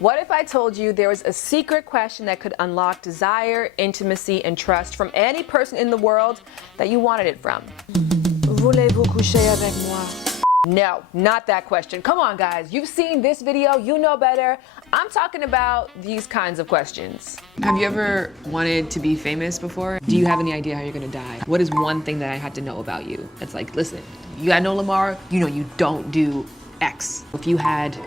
What if I told you there was a secret question that could unlock desire, intimacy, and trust from any person in the world that you wanted it from? Voulez-vous coucher avec moi? No, not that question. Come on, guys. You've seen this video. You know better. I'm talking about these kinds of questions. Have you ever wanted to be famous before? Do you have any idea how you're gonna die? What is one thing that I had to know about you? It's like, listen, you gotta know Lamar, you know you don't do X. If you had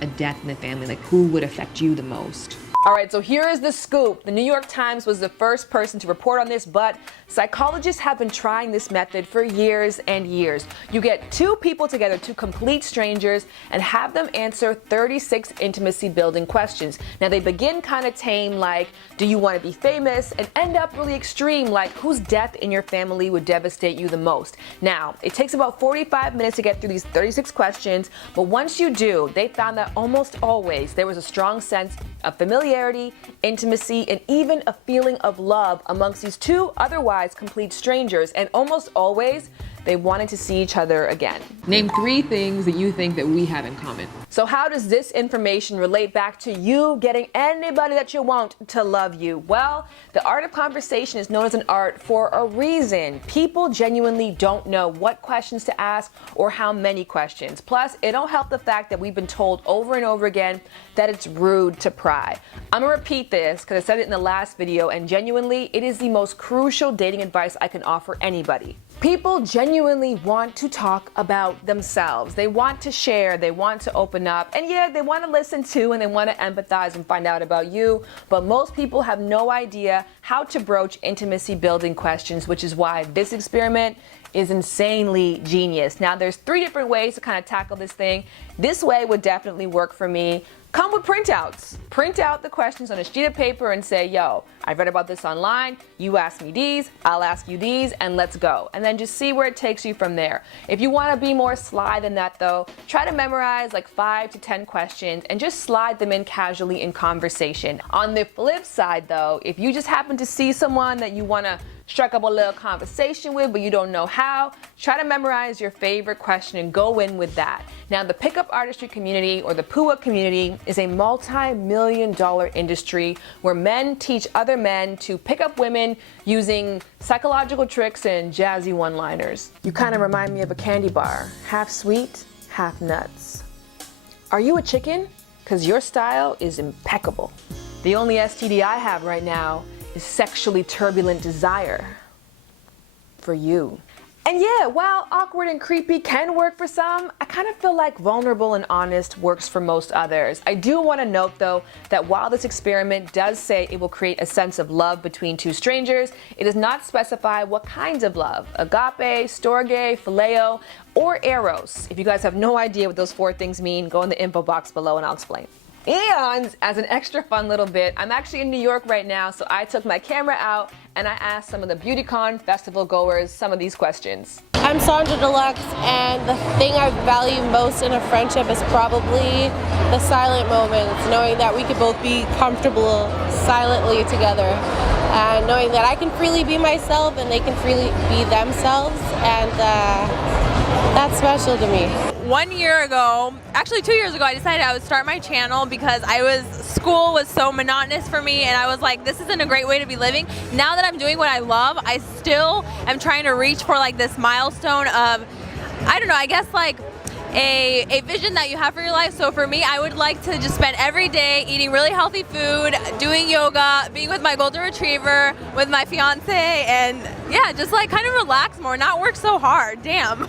a death in the family, like who would affect you the most? All right, so here is the scoop. The New York Times was the first person to report on this, but psychologists have been trying this method for years and years. You get two people together, two complete strangers, and have them answer 36 intimacy building questions. Now they begin kind of tame, like, do you want to be famous? And end up really extreme, like whose death in your family would devastate you the most? Now, it takes about 45 minutes to get through these 36 questions, but once you do, they found that almost always there was a strong sense of familiarity, intimacy, and even a feeling of love amongst these two otherwise complete strangers, and almost always they wanted to see each other again. Name 3 things that you think that we have in common. So how does this information relate back to you getting anybody that you want to love you? Well, the art of conversation is known as an art for a reason. People genuinely don't know what questions to ask or how many questions. Plus, it don't help the fact that we've been told over and over again that it's rude to pry. I'm gonna repeat this because I said it in the last video, and genuinely, it is the most crucial dating advice I can offer anybody. People genuinely want to talk about themselves. They want to share, they want to open up, and yeah, they want to listen to and they want to empathize and find out about you, but most people have no idea how to broach intimacy building questions, which is why this experiment is insanely genius. Now there's 3 different ways to kind of tackle this thing. This way would definitely work for me. Come with printouts. Print out the questions on a sheet of paper and say, yo, I read about this online, you ask me these, I'll ask you these, and let's go. And then just see where it takes you from there. If you want to be more sly than that though, try to memorize like 5 to 10 questions and just slide them in casually in conversation. On the flip side though, if you just happen to see someone that you want to strike up a little conversation with, but you don't know how, try to memorize your favorite question and go in with that. Now, the pickup artistry community, or the PUA community, is a multi-million-dollar industry where men teach other men to pick up women using psychological tricks and jazzy one-liners. You kind of remind me of a candy bar, half sweet, half nuts. Are you a chicken? Because your style is impeccable. The only STD I have right now is sexually turbulent desire for you. And yeah, while awkward and creepy can work for some, I kind of feel like vulnerable and honest works for most others. I do want to note though that while this experiment does say it will create a sense of love between two strangers, it does not specify what kinds of love: agape, storge, phileo, or eros. If you guys have no idea what those 4 things mean, go in the info box below and I'll explain. And as an extra fun little bit, I'm actually in New York right now, so I took my camera out and I asked some of the BeautyCon festival goers some of these questions. I'm Sandra Deluxe, and the thing I value most in a friendship is probably the silent moments, knowing that we could both be comfortable silently together, and knowing that I can freely be myself and they can freely be themselves, and that's special to me. 1 year ago, actually 2 years ago, I decided I would start my channel because school was so monotonous for me, and I was like, this isn't a great way to be living. Now that I'm doing what I love, I still am trying to reach for like this milestone of, I don't know, I guess like a vision that you have for your life. So for me, I would like to just spend every day eating really healthy food, doing yoga, being with my golden retriever, with my fiance, and yeah, just like kind of relax more, not work so hard. Damn.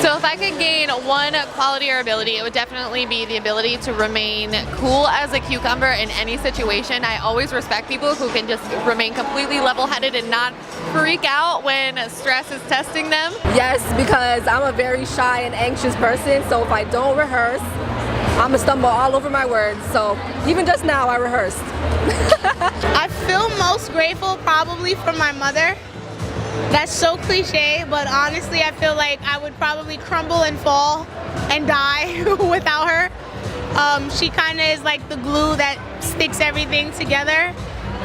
So if I could gain one quality or ability, it would definitely be the ability to remain cool as a cucumber in any situation. I always respect people who can just remain completely level-headed and not freak out when stress is testing them. Yes, because I'm a very shy and anxious person, so if I don't rehearse, I'm gonna stumble all over my words. So even just now, I rehearsed. I feel most grateful probably for my mother. That's so cliche, but honestly I feel like I would probably crumble and fall and die without her. She kind of is like the glue that sticks everything together.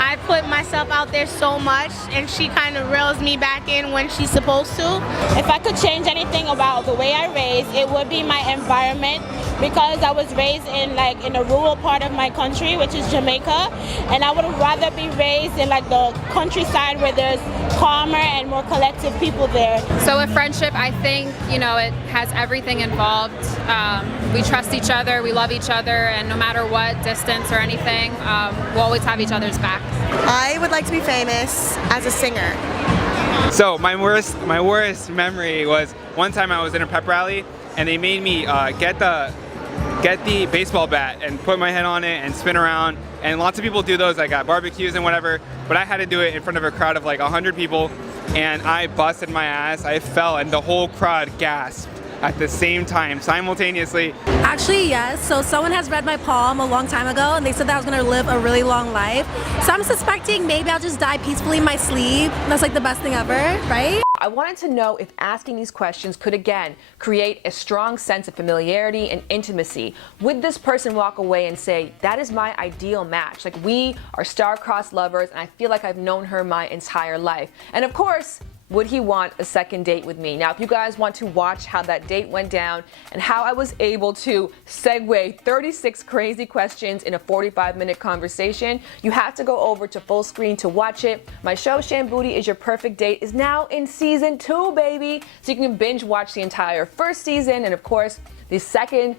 I put myself out there so much, and she kind of reels me back in when she's supposed to. If I could change anything about the way I raise, it would be my environment, because I was raised in a rural part of my country, which is Jamaica, and I would rather be raised in like the countryside where there's calmer and more collective people there. So with friendship, I think, you know, it has everything involved. We trust each other, we love each other, and no matter what distance or anything, we'll always have each other's back. I would like to be famous as a singer. So my worst memory was one time I was in a pep rally and they made me get the baseball bat and put my head on it and spin around, and lots of people do those like at barbecues and whatever, but I had to do it in front of a crowd of like 100 people, and I busted my ass. I fell and the whole crowd gasped at the same time, simultaneously. Actually, yes. So someone has read my poem a long time ago, and they said that I was going to live a really long life. So I'm suspecting maybe I'll just die peacefully in my sleep. That's like the best thing ever, right? I wanted to know if asking these questions could again create a strong sense of familiarity and intimacy. Would this person walk away and say, that is my ideal match? Like, we are star-crossed lovers and I feel like I've known her my entire life. And of course, would he want a second date with me? Now, if you guys want to watch how that date went down and how I was able to segue 36 crazy questions in a 45-minute conversation, you have to go over to Full Screen to watch it. My show, Shambooty Is Your Perfect Date, is now in season 2, baby. So you can binge watch the entire first season, and of course, the second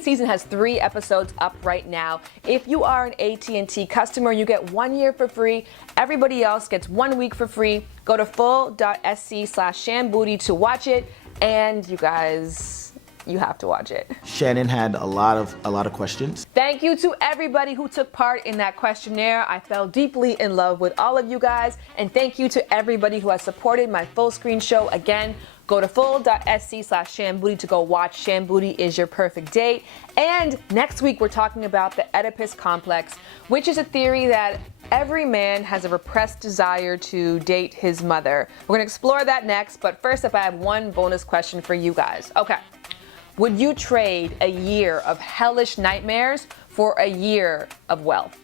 season has 3 episodes up right now. If you are an AT&T customer, you get 1 year for free. Everybody else gets 1 week for free. Go to full.sc/shambooty to watch it. And you guys, you have to watch it. Shannon had a lot of questions. Thank you to everybody who took part in that questionnaire. I fell deeply in love with all of you guys. And thank you to everybody who has supported my Full Screen show. Again, go to full.sc/shambooty to go watch Shambooty Is Your Perfect Date. And next week we're talking about the Oedipus complex, which is a theory that every man has a repressed desire to date his mother. We're gonna explore that next, but first up I have one bonus question for you guys. Okay, would you trade a year of hellish nightmares for a year of wealth?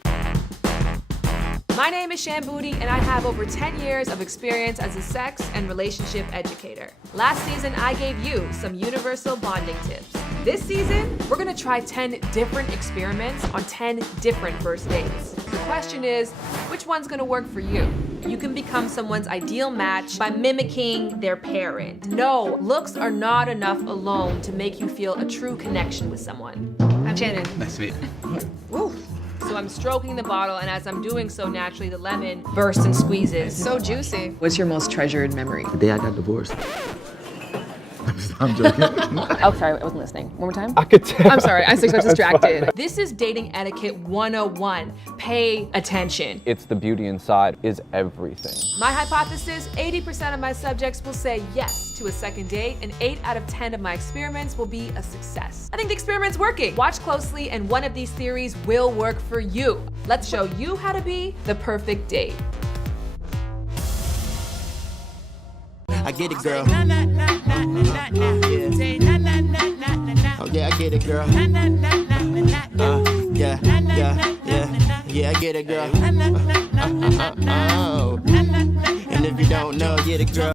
My name is Shambooty, and I have over 10 years of experience as a sex and relationship educator. Last season, I gave you some universal bonding tips. This season, we're gonna try 10 different experiments on 10 different first dates. The question is, which one's gonna work for you? You can become someone's ideal match by mimicking their parent. No, looks are not enough alone to make you feel a true connection with someone. I'm Shannon. Nice to meet you. So I'm stroking the bottle, and as I'm doing so, naturally the lemon bursts and squeezes. So juicy. What's your most treasured memory? The day I got divorced. I'm joking. Oh, sorry, I wasn't listening. One more time? I could tell. I'm sorry, I was distracted. This is dating etiquette 101. Pay attention. It's the beauty inside is everything. My hypothesis, 80% of my subjects will say yes to a second date, and 8 out of 10 of my experiments will be a success. I think the experiment's working. Watch closely, and one of these theories will work for you. Let's show you how to be the perfect date. I get it, girl. Oh yeah, I get it, girl. Yeah, I get it, girl. And if you don't know, get it, girl.